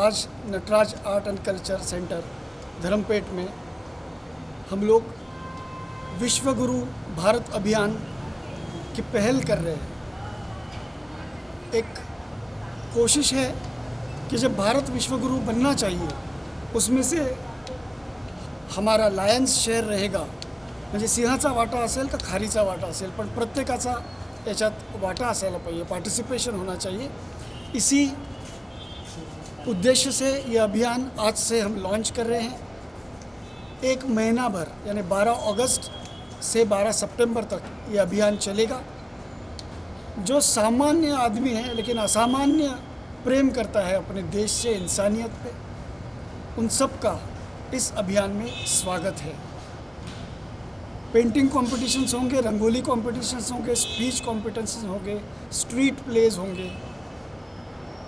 आज Nataraj art and culture centre Dharampeth में हम लोग विश्व गुरु भारत अभियान की पहल कर रहे हैं। एक कोशिश है कि जब भारत विश्व गुरु बनना चाहिए उसमें से हमारा लायन्स शेअर रहेगा, म्हणजे सिंहाचा वाटा असेल का खारीचा वाटा असेल, पण प्रत्येकाचा याच्यात वाटा असायला पाहिजे, पार्टिसिपेशन होना चाहिए। इसी उद्देश्य से ये अभियान आज से हम लॉन्च कर रहे हैं। एक महीना भर यानी 12 अगस्त से 12 सितंबर तक ये अभियान चलेगा। जो सामान्य आदमी है लेकिन असामान्य प्रेम करता है अपने देश से, इंसानियत पे, उन सब का इस अभियान में स्वागत है। पेंटिंग कॉम्पिटिशन्स होंगे, रंगोली कॉम्पिटिशन्स होंगे, स्पीच कॉम्पिटिशन्स होंगे, स्ट्रीट प्लेज होंगे।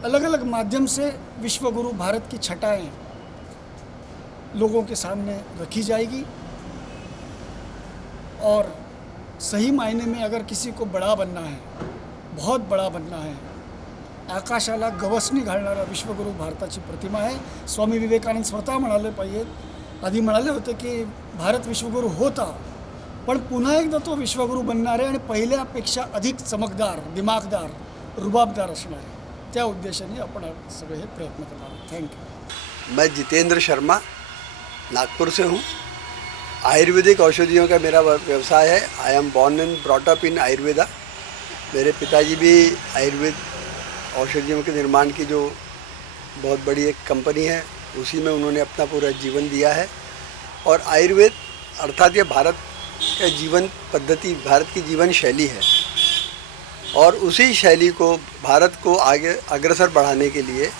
अलग अलग माध्यम से विश्वगुरु भारत की छटाएं लोगों के सामने रखी जाएगी। और सही मायने में अगर किसी को बड़ा बनना है, बहुत बड़ा बनना है, आकाशाला गवसणी घालणारा विश्वगुरु भारताची प्रतिमा आहे। स्वामी विवेकानंद स्वतः म्हणाले पाहिजे, आधी म्हणाले होते की भारत विश्वगुरु होता, पण पुन्हा एकदा तो विश्वगुरु बनणार आहे आणि पहिल्यापेक्षा अधिक चमकदार, दिमागदार, रुबाबदार असणार आहे। त्या उद्देशाने आपण सगळे हे प्रयत्न करणार आहोत। थँक्यू। मैं जितेंद्र शर्मा नागपुर से हूँ। आयुर्वेदिक औषधियों का मेरा व्यवसाय है। I am born and brought up in Ayurveda. मेरे पिताजी भी आयुर्वेद औषधियों के निर्माण की जो बहुत बड़ी एक कंपनी है, उसी में उन्होंने अपना पूरा जीवन दिया है। और आयुर्वेद अर्थात ये भारत का जीवन पद्धति, भारत की जीवन शैली है, और उसी शैली को, भारत को आगे अग्रसर बढ़ाने के लिए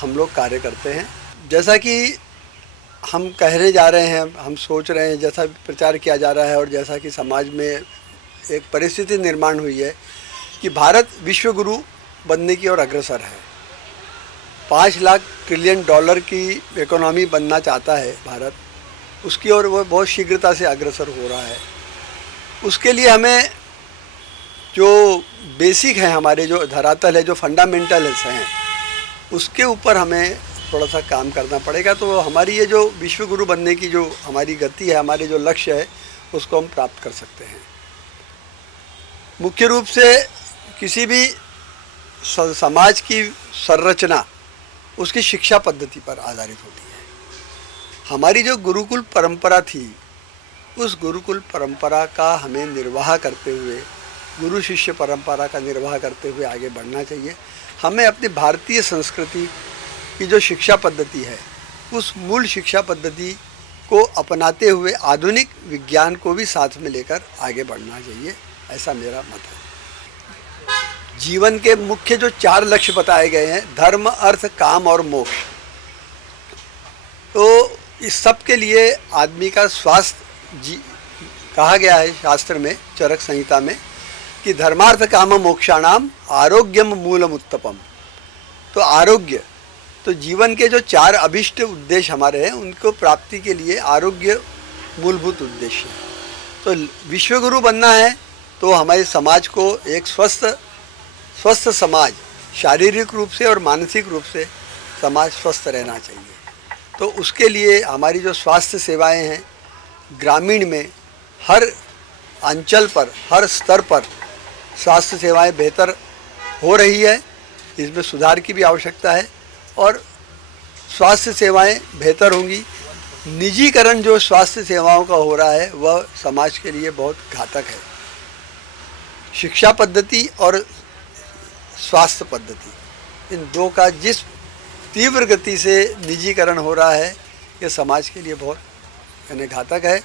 हम लोग कार्य करते हैं। जैसा कि हम कहने जा रहे हैं, हम सोच रहे हैं, जैसा प्रचार किया जा रहा है और जैसा कि समाज में एक परिस्थिति निर्माण हुई है कि भारत विश्व गुरु बनने की ओर अग्रसर है। 5 लाख ट्रिलियन डॉलर की इकोनॉमी बनना चाहता है भारत, उसकी ओर वो बहुत शीघ्रता से अग्रसर हो रहा है। उसके लिए हमें जो बेसिक है, हमारे जो धरातल है, जो फंडामेंटल्स हैं, उसके ऊपर हमें थोड़ा सा काम करना पड़ेगा। तो हमारी ये जो विश्व गुरु बनने की जो हमारी गति है, हमारे जो लक्ष्य है, उसको हम प्राप्त कर सकते हैं। मुख्य रूप से किसी भी समाज की संरचना उसकी शिक्षा पद्धति पर आधारित होती है। हमारी जो गुरुकुल परंपरा थी, उस गुरुकुल परंपरा का हमें निर्वाह करते हुए, गुरु शिष्य परंपरा का निर्वाह करते हुए आगे बढ़ना चाहिए। हमें अपनी भारतीय संस्कृति की जो शिक्षा पद्धति है, उस मूल शिक्षा पद्धति को अपनाते हुए आधुनिक विज्ञान को भी साथ में लेकर आगे बढ़ना चाहिए, ऐसा मेरा मत है। जीवन के मुख्य जो 4 लक्ष्य बताए गए हैं, धर्म, अर्थ, काम और मोक्ष, तो इस सब के लिए आदमी का स्वास्थ्य कहा गया है शास्त्र में, चरक संहिता में, कि धर्मार्थ काम मोक्षाणाम आरोग्यम मूलम उत्तपम। तो आरोग्य, तो जीवन के जो 4 अभिष्ट उद्देश्य हमारे हैं, उनको प्राप्ति के लिए आरोग्य मूलभूत उद्देश्य है। तो विश्वगुरु बनना है तो हमारे समाज को एक स्वस्थ समाज, शारीरिक रूप से और मानसिक रूप से समाज स्वस्थ रहना चाहिए। तो उसके लिए हमारी जो स्वास्थ्य सेवाएं हैं, ग्रामीण में हर अंचल पर, हर स्तर पर स्वास्थ्य सेवाएं बेहतर हो रही है, इसमें सुधार की भी आवश्यकता है। और स्वास्थ्य सेवाएं बेहतर होंगी, निजीकरण जो स्वास्थ्य सेवाओं का हो रहा है वह समाज के लिए बहुत घातक है। शिक्षा पद्धति और स्वास्थ्य पद्धति, इन दो का जिस तीव्र गति से निजीकरण हो रहा है, ये समाज के लिए बहुत यानी घातक है।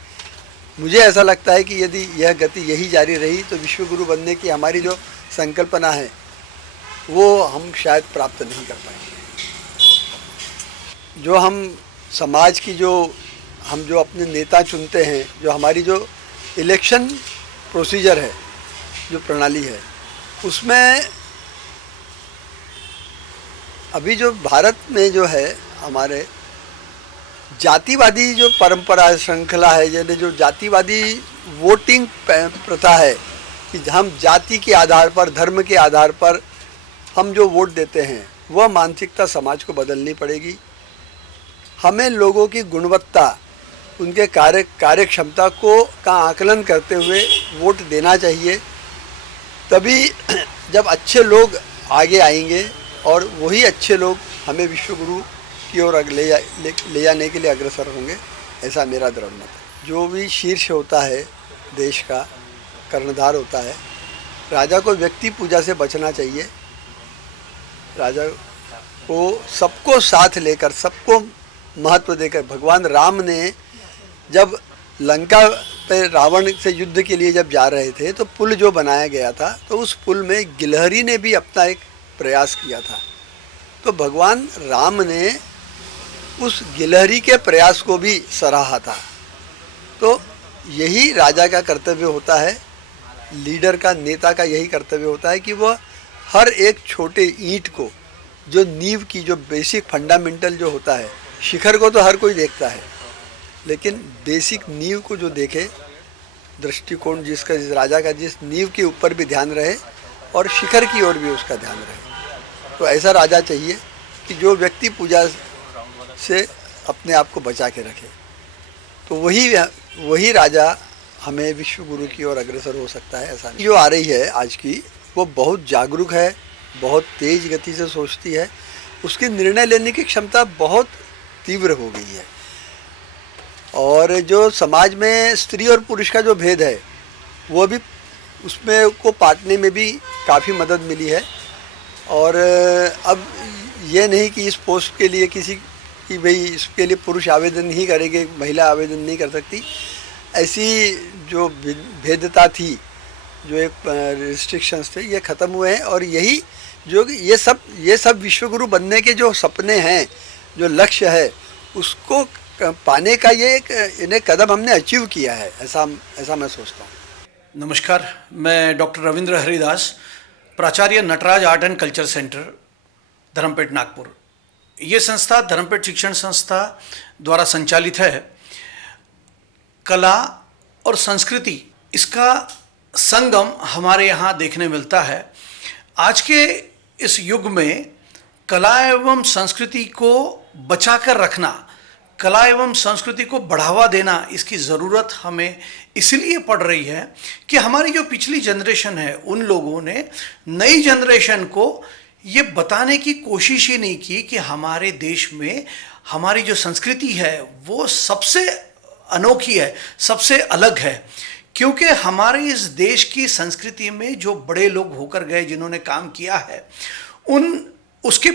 मुझे ऐसा लगता है कि यदि यह गति यही जारी रही तो विश्वगुरु बनने की हमारी जो संकल्पना है वो हम शायद प्राप्त नहीं कर पाएंगे। जो हम समाज की हम जो अपने नेता चुनते हैं, जो हमारी जो इलेक्शन प्रोसीजर है, जो प्रणाली है, उसमें अभी जो भारत में जो है हमारे जातिवादी जो परंपरा श्रृंखला है, यानी जो जातिवादी वोटिंग प्रथा है कि हम जाति के आधार पर, धर्म के आधार पर हम जो वोट देते हैं, वह मानसिकता समाज को बदलनी पड़ेगी। हमें लोगों की गुणवत्ता, उनके कार्य क्षमता को का आकलन करते हुए वोट देना चाहिए। तभी जब अच्छे लोग आगे आएंगे और वही अच्छे लोग हमें विश्वगुरु की ओर ले जाने के लिए अग्रसर होंगे, ऐसा मेरा दृढ़ मत है। जो भी शीर्ष होता है देश का, कर्णधार होता है, राजा को व्यक्ति पूजा से बचना चाहिए। राजा को सबको साथ लेकर, सबको महत्व देकर, भगवान राम ने जब लंका पे रावण से युद्ध के लिए जब जा रहे थे तो पुल जो बनाया गया था, तो उस पुल में गिलहरी ने भी अपना एक प्रयास किया था। तो भगवान राम ने उस गिलहरी के प्रयास को भी सराहा था। तो यही राजा का कर्तव्य होता है, लीडर का, नेता का यही कर्तव्य होता है कि वह हर एक छोटे ईंट को, जो नींव की, जो बेसिक फंडामेंटल जो होता है, शिखर को तो हर कोई देखता है, लेकिन बेसिक नींव को जो देखे, दृष्टिकोण जिसका, जिस राजा का जिस नींव के ऊपर भी ध्यान रहे और शिखर की ओर भी उसका ध्यान रहे। तो ऐसा राजा चाहिए कि जो व्यक्ति पूजा से अपने आप को बचा के रखे। तो वही राजा हमें विश्व गुरु की ओर अग्रसर हो सकता है। ऐसा जो आ रही है आज की, वो बहुत जागरूक है, बहुत तेज गति से सोचती है, उसकी निर्णय लेने की क्षमता बहुत तीव्र हो गई है। और जो समाज में स्त्री और पुरुष का जो भेद है, वो भी उसमें को पाटने में भी काफ़ी मदद मिली है। और अब ये नहीं कि इस पोस्ट के लिए किसी कि भाई इसके लिए पुरुष आवेदन ही करेंगे, महिला आवेदन नहीं कर सकती। ऐसी जो भेदता थी, जो एक रिस्ट्रिक्शंस थे, ये ख़त्म हुए हैं। और यही जो ये सब विश्वगुरु बनने के जो सपने हैं, जो लक्ष्य है, उसको पाने का ये इन्हें कदम हमने अचीव किया है, ऐसा मैं सोचता हूँ। नमस्कार, मैं डॉक्टर रविंद्र हरिदास, प्राचार्य Nataraj art and culture centre, Dharampeth, Nagpur. ये संस्था धर्मपेट शिक्षण संस्था द्वारा संचालित है। कला और संस्कृति, इसका संगम हमारे यहाँ देखने मिलता है। आज के इस युग में कला एवं संस्कृति को बचाकर रखना, कला एवं संस्कृति को बढ़ावा देना, इसकी ज़रूरत हमें इसलिए पड़ रही है कि हमारी जो पिछली जनरेशन है, उन लोगों ने नई जनरेशन को ये बताने की कोशिश ही नहीं की कि हमारे देश में हमारी जो संस्कृति है वो सबसे अनोखी है, सबसे अलग है। क्योंकि हमारे इस देश की संस्कृति में जो बड़े लोग होकर गए, जिन्होंने काम किया है, उसके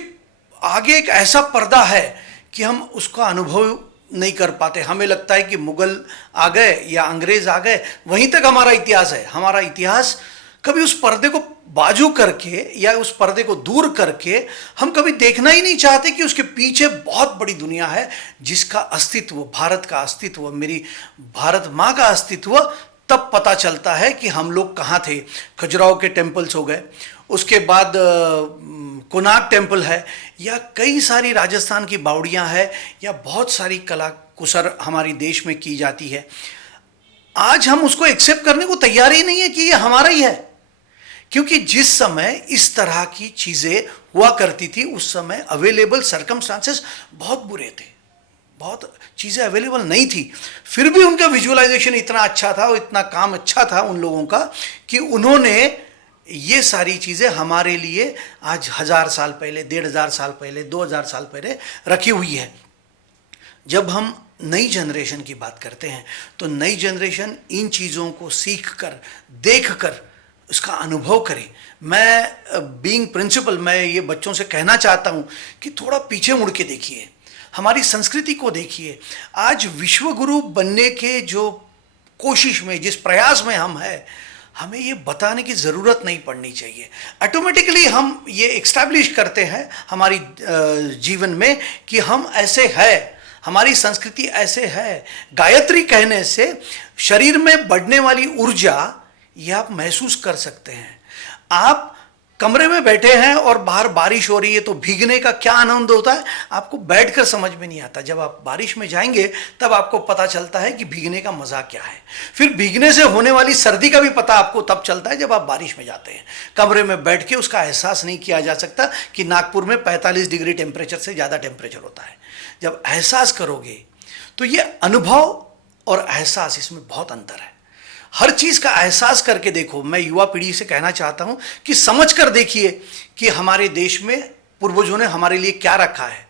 आगे एक ऐसा पर्दा है कि हम उसका अनुभव नहीं कर पाते। हमें लगता है कि मुगल आ गए या अंग्रेज आ गए, वहीं तक हमारा इतिहास है। हमारा इतिहास कभी उस पर्दे को बाजू करके या उस पर्दे को दूर करके हम कभी देखना ही नहीं चाहते कि उसके पीछे बहुत बड़ी दुनिया है, जिसका अस्तित्व, भारत का अस्तित्व, मेरी भारत माँ का अस्तित्व तब पता चलता है कि हम लोग कहाँ थे। खजुराहो के टेम्पल्स हो गए, उसके बाद कोणार्क टेम्पल है, या कई सारी राजस्थान की बावड़ियाँ हैं, या बहुत सारी कला कुसर हमारी देश में की जाती है। आज हम उसको एक्सेप्ट करने को तैयार ही नहीं है कि ये हमारा ही है। क्योंकि जिस समय इस तरह की चीज़ें हुआ करती थी, उस समय अवेलेबल सर्कमस्टांसेस बहुत बुरे थे, बहुत चीज़ें अवेलेबल नहीं थी। फिर भी उनका विजुअलाइजेशन इतना अच्छा था और इतना काम अच्छा था उन लोगों का कि उन्होंने ये सारी चीज़ें हमारे लिए आज 1000 साल पहले, 1500 साल पहले, 2000 साल पहले रखी हुई है। जब हम नई जनरेशन की बात करते हैं तो नई जनरेशन इन चीज़ों को सीख कर, देख कर उसका अनुभव करे। मैं बीइंग प्रिंसिपल, मैं ये बच्चों से कहना चाहता हूँ कि थोड़ा पीछे मुड़ के देखिए, हमारी संस्कृति को देखिए। आज विश्वगुरु बनने के जो कोशिश में, जिस प्रयास में हम हैं, हमें ये बताने की ज़रूरत नहीं पड़नी चाहिए। ऑटोमेटिकली हम ये एक्स्टैब्लिश करते हैं हमारी जीवन में कि हम ऐसे हैं, हमारी संस्कृति ऐसे है। गायत्री कहने से शरीर में बढ़ने वाली ऊर्जा ये आप महसूस कर सकते हैं। आप कमरे में बैठे हैं और बाहर बारिश हो रही है तो भीगने का क्या आनंद होता है आपको बैठकर समझ में नहीं आता। जब आप बारिश में जाएंगे तब आपको पता चलता है कि भीगने का मजा क्या है। फिर भीगने से होने वाली सर्दी का भी पता आपको तब चलता है जब आप बारिश में जाते हैं। कमरे में बैठ के उसका एहसास नहीं किया जा सकता कि नागपुर में 45 डिग्री टेम्परेचर से ज़्यादा टेम्परेचर होता है। जब एहसास करोगे तो ये अनुभव और एहसास, इसमें बहुत अंतर है। हर चीज़ का एहसास करके देखो। मैं युवा पीढ़ी से कहना चाहता हूं कि समझ कर देखिए कि हमारे देश में पूर्वजों ने हमारे लिए क्या रखा है।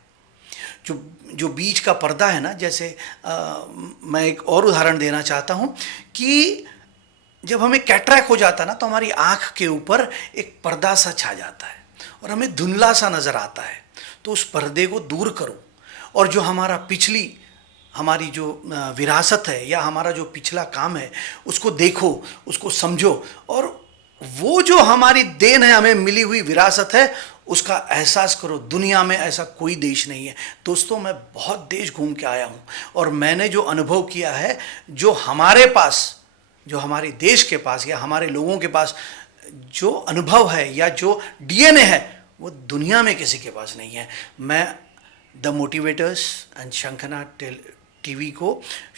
जो बीच का पर्दा है ना, जैसे मैं एक और उदाहरण देना चाहता हूं कि जब हमें कैटरैक्ट हो जाता है ना तो हमारी आँख के ऊपर एक पर्दा सा छा जाता है और हमें धुंधला सा नज़र आता है। तो उस पर्दे को दूर करो और जो हमारी जो विरासत है या हमारा जो पिछला काम है उसको देखो, उसको समझो और वो जो हमारी देन है, हमें मिली हुई विरासत है, उसका एहसास करो। दुनिया में ऐसा कोई देश नहीं है। दोस्तों, मैं बहुत देश घूम के आया हूँ और मैंने जो अनुभव किया है, जो हमारे पास, जो हमारे देश के पास या हमारे लोगों के पास जो अनुभव है या जो डीएनए है, वो दुनिया में किसी के पास नहीं है। मैं द मोटिवेटर्स एंड शंखनाद टीवी को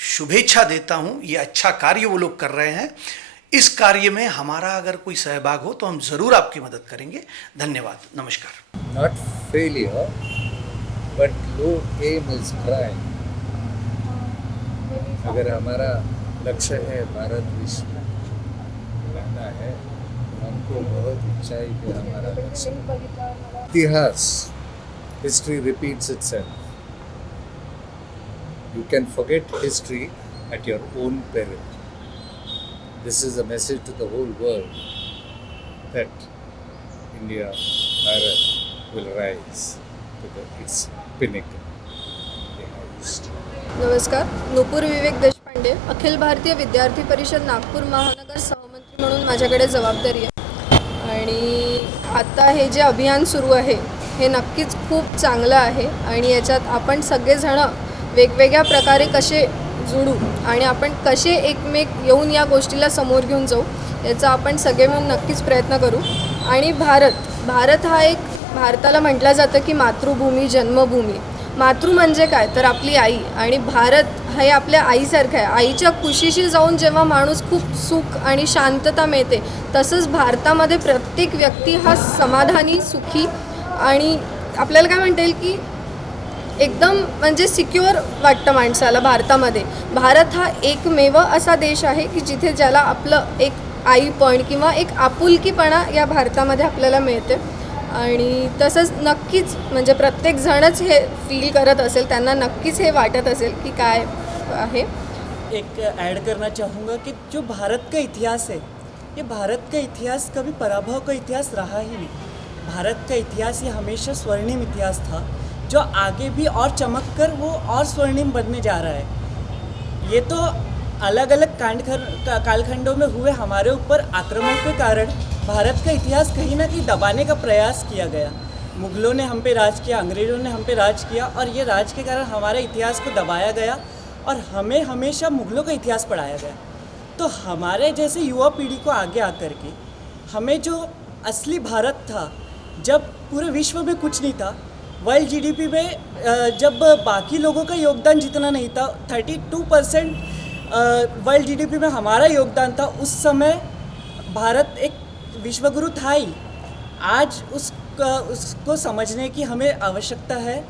शुभेच्छा देता हूं। ये अच्छा कार्य वो लोग कर रहे हैं। इस कार्य में हमारा अगर कोई सहभाग हो तो हम ज़रूर आपकी मदद करेंगे। धन्यवाद, नमस्कार। Not failure, but low aim is crime. अगर हमारा लक्ष्य है भारत विश्व रहना है, तो हमको बहुत ऊंचाई पे हमारा लक्ष्य। इतिहास, history repeats itself. You can forget history at your own peril. This is a message to the whole world that India, Bharat, will rise to its pinnacle. The highest. नमस्कार, नुपूर विवेक देशपांडे, अखिल भारतीय विद्यार्थी परिषद नागपूर महानगर सहमंत्री म्हणून माझ्याकडे जबाबदारी आहे आणि आता हे जे अभियान सुरू आहे हे नक्कीच खूप चांगलं आहे आणि याच्यात आपण सगळेजण वेगवेगळ्या प्रकारे कसे जुडू आणि आपण कसे एकमेक येऊन या गोष्टीला समोर घेऊन जाऊ याचा आपण सगळे मिळून नक्कीच प्रयत्न करू। आणि भारत हा एक, भारताला म्हटलं जातं की मातृभूमी जन्मभूमी। मातृ म्हणजे काय तर आपली आई आणि भारत हे आपल्या आईसारखं आहे। आईच्या कुशीशी जाऊन जेव्हा माणूस खूप सुख आणि शांतता मिळते, तसंच भारतामध्ये प्रत्येक व्यक्ती हा समाधानी, सुखी आणि आपल्याला काय म्हणता येईल की एकदम म्हणजे सिक्युअर वाटतं माणसाला भारतामध्ये। भारत हा एकमेव असा देश आहे की जिथे ज्याला आपलं एक आईपण किंवा एक आपुलकीपणा या भारतामध्ये आपल्याला मिळते आणि तसंच नक्कीच म्हणजे प्रत्येक जणच हे फील करत असेल, त्यांना नक्कीच हे वाटत असेल की काय आहे। एक ऐड करना चाहूँगा कि जो भारत का इतिहास है, ये भारत का इतिहास कभी पराभव का इतिहास रहा ही नहीं। भारत का इतिहास ये हमेशा स्वर्णिम इतिहास था, जो आगे भी और चमक कर वो और स्वर्णिम बनने जा रहा है। ये तो अलग अलग कालखंडों में हुए हमारे ऊपर आक्रमण के कारण भारत का इतिहास कहीं ना कहीं दबाने का प्रयास किया गया। मुग़लों ने हम पे राज किया, अंग्रेज़ों ने हम पे राज किया और ये राज के कारण हमारे इतिहास को दबाया गया और हमें हमेशा मुग़लों का इतिहास पढ़ाया गया। तो हमारे जैसे युवा पीढ़ी को आगे आकर के हमें जो असली भारत था, जब पूरे विश्व में कुछ नहीं था, वर्ल्ड जीडीपी में जब बाकी लोगों का योगदान जितना नहीं था, 32% वर्ल्ड जीडीपी में हमारा योगदान था, उस समय भारत एक विश्वगुरु था ही। आज उसको समझने की हमें आवश्यकता है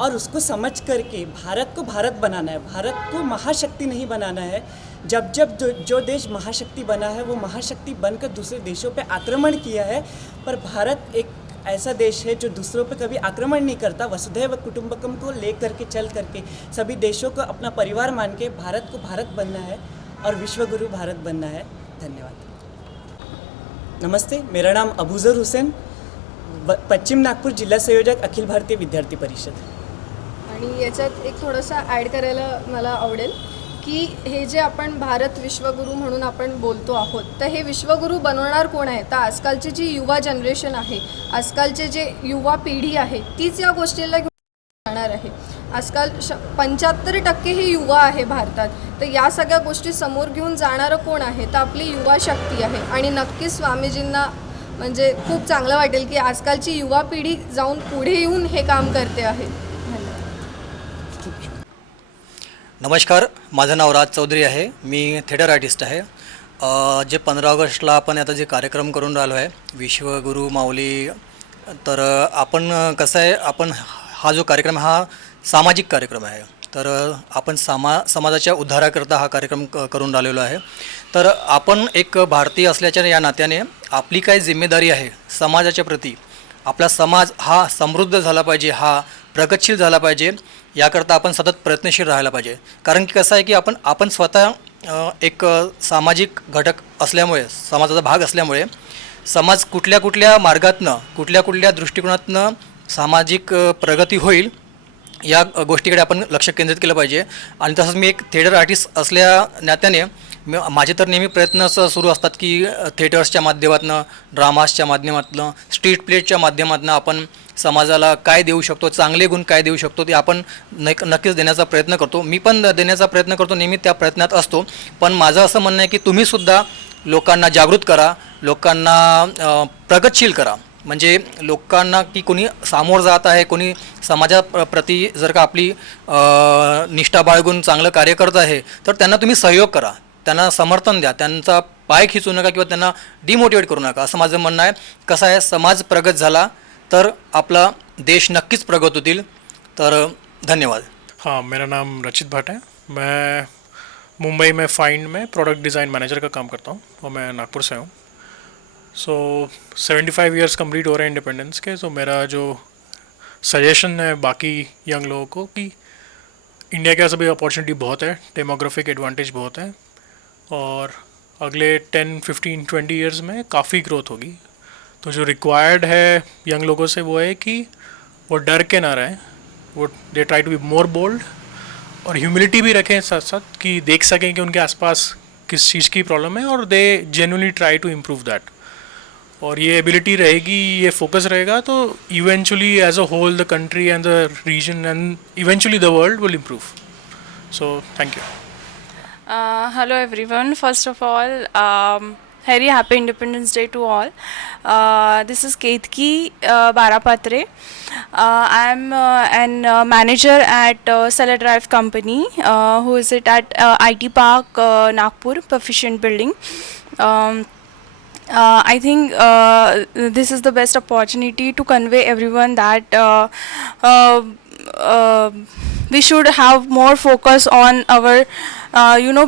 और उसको समझ करके भारत को भारत बनाना है, भारत को महाशक्ति नहीं बनाना है। जब जो देश महाशक्ति बना है वो महाशक्ति बनकर दूसरे देशों पे आक्रमण किया है, पर भारत एक ऐसा देश है जो दूसरों पे कभी आक्रमण नहीं करता। वसुधैव कुटुंबकम को ले करके चल करके सभी देशों को अपना परिवार मान के भारत को भारत बनना है और विश्वगुरु भारत बनना है। धन्यवाद। नमस्ते, मेरा नाम अबूज़र हुसैन, पश्चिम नागपूर जिल्हा संयोजक अखिल भारतीय विद्यार्थी परिषद। आणि याच्यात एक थोडंसं ॲड करायला मला आवडेल की हे जे आपण भारत विश्वगुरू म्हणून आपण बोलतो आहोत, तर हे विश्वगुरू बनवणार कोण आहे? तर आजकालची जी युवा जनरेशन आहे, आजकालचे जे युवा पिढी आहे, तीच या गोष्टीला घेऊन जाणार आहे। आजकाल 75% हे युवा आहे भारतात, तर या सगळ्या गोष्टी समोर घेऊन जाणारं कोण आहे? तर आपली युवा शक्ती आहे आणि नक्कीच स्वामीजींना म्हणजे खूप चांगलं वाटेल की आजकालची युवा पिढी जाऊन पुढे येऊन हे काम करते आहे. धन्यवाद. नमस्कार, माझं नाव राज चौधरी आहे. मी थिएटर आर्टिस्ट आहे. जे 15 ऑगस्टला आपण आता जे कार्यक्रम करून राहिलो आहे विश्वगुरू माऊली, तर आपण कसं आहे, आपण हा जो कार्यक्रम हा सामाजिक कार्यक्रम आहे. तर आपण समाजाच्या उद्धाराकरता हा कार्यक्रम करून राहिलेलो आहे. तर आपण एक भारतीय असल्याच्या या नात्याने आपली काय जिम्मेदारी आहे समाजाच्या प्रती, आपला समाज हा समृद्ध झाला पाहिजे, हा प्रगतशील झाला पाहिजे, याकरता आपण सतत प्रयत्नशील राहायला पाहिजे. कारण की कसं आहे की आपण स्वतः एक सामाजिक घटक असल्यामुळे, समाजाचा भाग असल्यामुळे, समाज कुठल्या मार्गातनं, कुठल्या दृष्टिकोनातनं सामाजिक प्रगती होईल या गोष्टीकडे आपण लक्ष केंद्रित केलं पाहिजे. आणि तसंच मी एक थिएटर आर्टिस्ट असल्या नात्याने माझे तर नेहमी प्रयत्न असं सुरू असतात की थिएटर्सच्या माध्यमातून, ड्रामासच्या माध्यमातून, स्ट्रीट प्लेच्या माध्यमातून आपण समाजाला काय देऊ शकतो, चांगले गुण काय देऊ शकतो ते आपण नक्कीच देण्याचा प्रयत्न करतो. मी पण देण्याचा प्रयत्न करतो, नेहमी त्या प्रयत्नात असतो. पण माझं असं म्हणणं आहे की तुम्हीसुद्धा लोकांना जागृत करा, लोकांना प्रगतशील करा. म्हणजे लोकांना की कोणी सामोर जात आहे, कोणी समाजाप्रती जर का आपली निष्ठा बाळगून चांगलं कार्य करत आहे तर त्यांना तुम्ही सहयोग करा, त्यांना समर्थन द्या, त्यांचा पाय खिचू नका किंवा त्यांना डिमोटिवेट करू नका, असं माझं म्हणणं आहे. कसं आहे, समाज प्रगत झाला तर आपला देश नक्कीच प्रगत होतील. तर धन्यवाद. हाँ, मेरा नाम रचित भट्ट है. मैं मुंबई में फाइंड में प्रोडक्ट डिज़ाइन मैनेजर का काम करता हूँ और मैं नागपुर से हूँ. सो 75 ईयर्स कंप्लीट हो रहे हैं इंडिपेंडेंस के. तो मेरा जो सजेशन है बाकी यंग लोगों को कि इंडिया के पास अभी अपॉर्चुनिटी बहुत है, डेमोग्राफिक एडवांटेज बहुत है और अगले 10, 15, 20 ईयर्स में काफ़ी ग्रोथ होगी. तो जो रिक्वायर्ड है यंग लोगों से वो है कि वो डर के ना रहें, वो they try to be more bold और ह्यूमिलिटी भी रखें साथ साथ कि देख सकें कि उनके आसपास किस चीज़ की प्रॉब्लम है और they genuinely try to improve that. और ये एबिलिटी रहेगी, ये फोकस रहेगा तो eventually as a whole the country and the region and eventually the world will improve. So thank you. Hello everyone. First of all, very happy Independence Day to all. This is Ketki Barapatre. I am an manager at Seller Drive Company, who is it at IT Park Nagpur, Proficient Building. I think this is the best opportunity to convey everyone that we should have more focus on our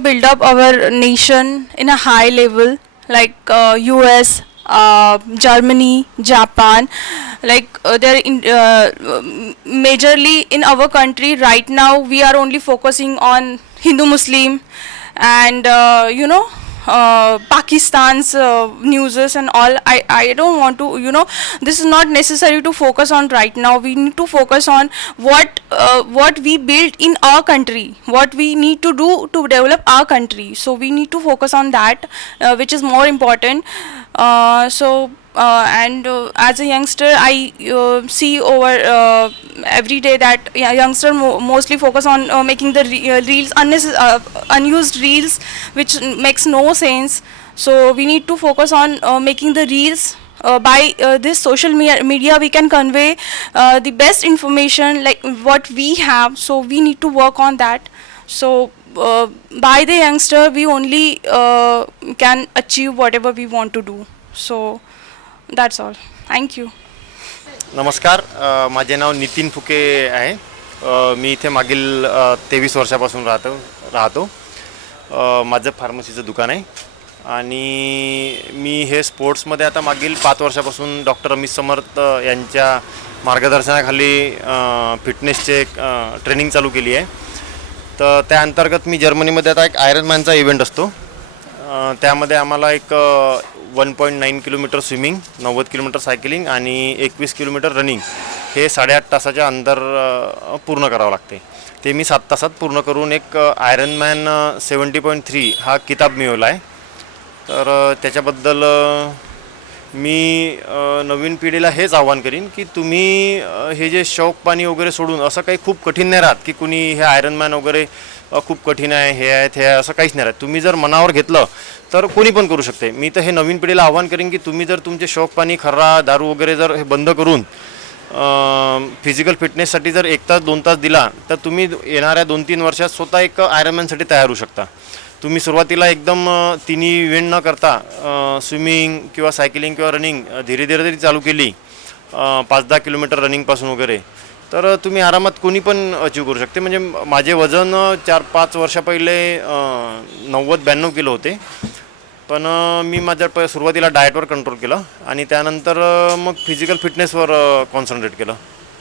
build up our nation in a high level like US, Germany, Japan, like they're majorly in our country right now we are only focusing on Hindu Muslim and Pakistan's newses and all. I don't want to, this is not necessary to focus on right now. We need to focus on what we built in our country, what we need to do to develop our country. So we need to focus on that, which is more important. As a youngster, I see over every day that youngster mostly focus on making the reels, unused reels, which makes no sense. So we need to focus on making the reels. By this social media, we can convey the best information like what we have. So we need to work on that. So by the youngster, we only can achieve whatever we want to do. So that's all. Thank you. नमस्कार, माझे नाव नितीन फुके आहे. मी इथे मागील 23 वर्षापासून राहतो. माझं फार्मसीचं दुकान आहे आणि मी हे स्पोर्ट्समध्ये आता मागील 5 वर्षापासून डॉक्टर रमेश समर्थ यांच्या मार्गदर्शनाखाली फिटनेसचे ट्रेनिंग चालू केली आहे. तर त्या अंतर्गत मी जर्मनीमध्ये आता एक आयरनमॅनचा इव्हेंट असतो. त्यामध्ये आम्हाला एक 1.9 किलोमीटर स्विमिंग, 90 किलोमीटर सायकलिंग आणि 21 किलोमीटर रनिंग हे 8.5 तासाच्या अंदर पूर्ण करावं लागते. ते मी 7 तासात पूर्ण करून एक आयरनमॅन 70.3 हा किताब मिळवला आहे. तर त्याच्याबद्दल मी नवीन पिढीला हेच आव्हान करीन की तुम्ही हे जे शौक पाणी वगैरे सोडून असं काही खूप कठीण नाही राहत की कुणी हे आयरनमॅन वगैरे खूप कठीण आहे, हे आहे ते आहे, असं काहीच नाही राहत. तुम्ही जर मनावर घेतलं तर कोणी पण करू शकते. मी तर हे नवीन पिढीला आव्हान करीन की तुम्ही जर तुमचे शौक पाणी, खर्रा, दारू वगैरे जर हे बंद करून फिजिकल फिटनेससाठी जर 1 तास 2 तास दिला तर तुम्ही येणाऱ्या 2-3 वर्षात स्वतः एक आयरनमॅनसाठी तयार होऊ शकता. तुम्ही सुरुवातीला एकदम तिन्ही इव्हेंट न करता स्विमिंग किंवा सायकलिंग किंवा रनिंग धीरे धीरे जरी चालू केली 5-10 किलोमीटर रनिंगपासून वगैरे, तर तुम्ही आरामात कोणी पण अचीव करू शकते. म्हणजे माझे वजन 4-5 वर्षा पहिले 90-92 किलो होते. पण मी माझ्या सुरुवातीला डाएटवर कंट्रोल केलं आणि त्यानंतर मग फिजिकल फिटनेसवर कॉन्सन्ट्रेट केलं.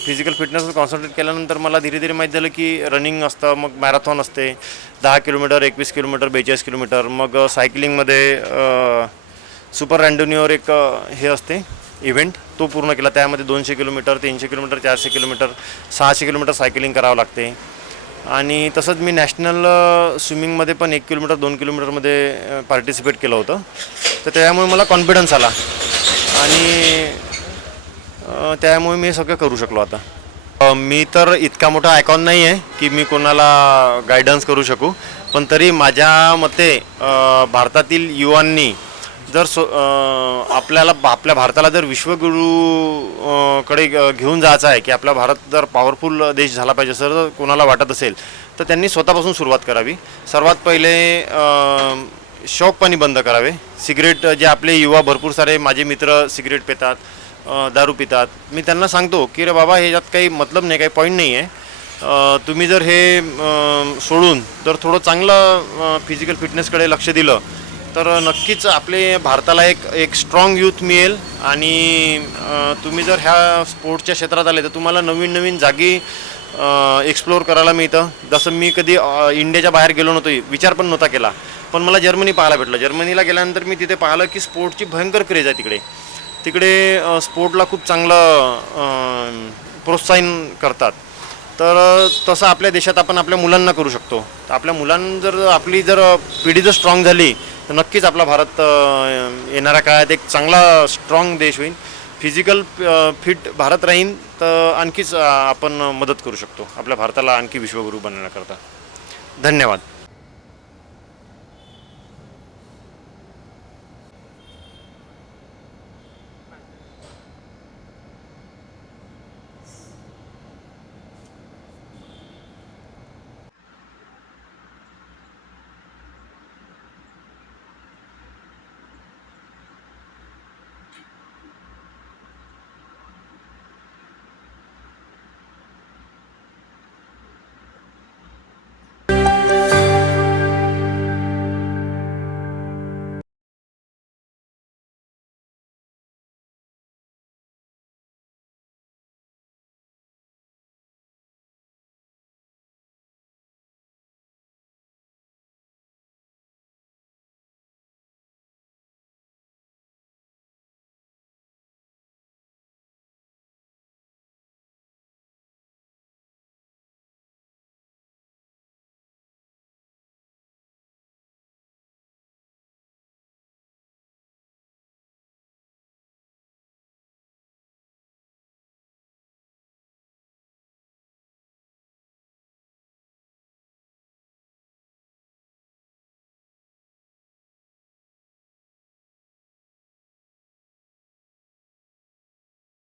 फिजिकल फिटनेसवर कॉन्सन्ट्रेट केल्यानंतर मला धीरे धीरे माहीत झालं की रनिंग असतं, मग मॅरेथॉन असते 10 किलोमीटर, 21 किलोमीटर, 42 किलोमीटर. मग सायकलिंगमध्ये सुपर रँडोनिओर एक हे असते इव्हेंट, तो पूर्ण केला. त्यामध्ये 200 kilometre, 300 kilometre, 400 kilometre, 600 kilometre cycling करावं लागते. आणि तसंच मी नॅशनल स्विमिंगमध्ये पण 1 किलोमीटर 2 किलोमीटरमध्ये पार्टिसिपेट केलं होतं. तर त्यामुळे मला कॉन्फिडन्स आला आणि त्यामुळे मी हे सगळं करू शकलो. आता मी तर इतका मोठा आयकॉन नाही आहे की मी कोणाला गायडन्स करू शकू, पण तरी माझ्या मते भारतातील युवांनी जर आपल्या भारताला जर विश्वगुरू कडे घेऊन जायचं आहे की आपला भारत जर पॉवरफुल देश झाला पाहिजे जर कोणाला वाटत असेल तर त्यांनी स्वतःपासून सुरुवात करावी. सर्वात पहिले शौक पाणी बंद करावे. सिगरेट, जे आपले युवा भरपूर सारे माझे मित्र सिगरेट पितात, दारू पितात, मी त्यांना सांगतो की रे बाबा ह्याच्यात काही मतलब नाही, काही पॉईंट नाही आहे. तुम्ही जर हे सोडून जर थोडं चांगलं फिजिकल फिटनेसकडे लक्ष दिलं तर नक्कीच आपले भारताला एक स्ट्रॉंग यूथ मिळेल. आणि तुम्ही जर ह्या स्पोर्ट्सच्या क्षेत्रात आले तर तुम्हाला नवीन नवीन जागी एक्सप्लोअर करायला मिळतं. जसं मी कधी इंडियाच्या बाहेर गेलो नव्हतो, विचार पण नव्हता केला, पण मला जर्मनी पाहायला भेटलं. जर्मनीला गेल्यानंतर मी तिथे पाहिलं की स्पोर्टची भयंकर क्रेज आहे तिकडे स्पोर्टला खूप चांगलं प्रोत्साहन करतात. तर तसं आपल्या देशात आपण आपल्या मुलांना करू शकतो. आपल्या मुलांना आपली पिढी जर स्ट्रॉंग झाली तर नक्कीच आपला भारत येणाऱ्या काळात एक चांगला स्ट्रॉंग देश होईल. फिजिकल फिट भारत राहीन तर आणखीच आपण मदत करू शकतो आपल्या भारताला आणखी विश्वगुरू बनवण्याकरता. धन्यवाद.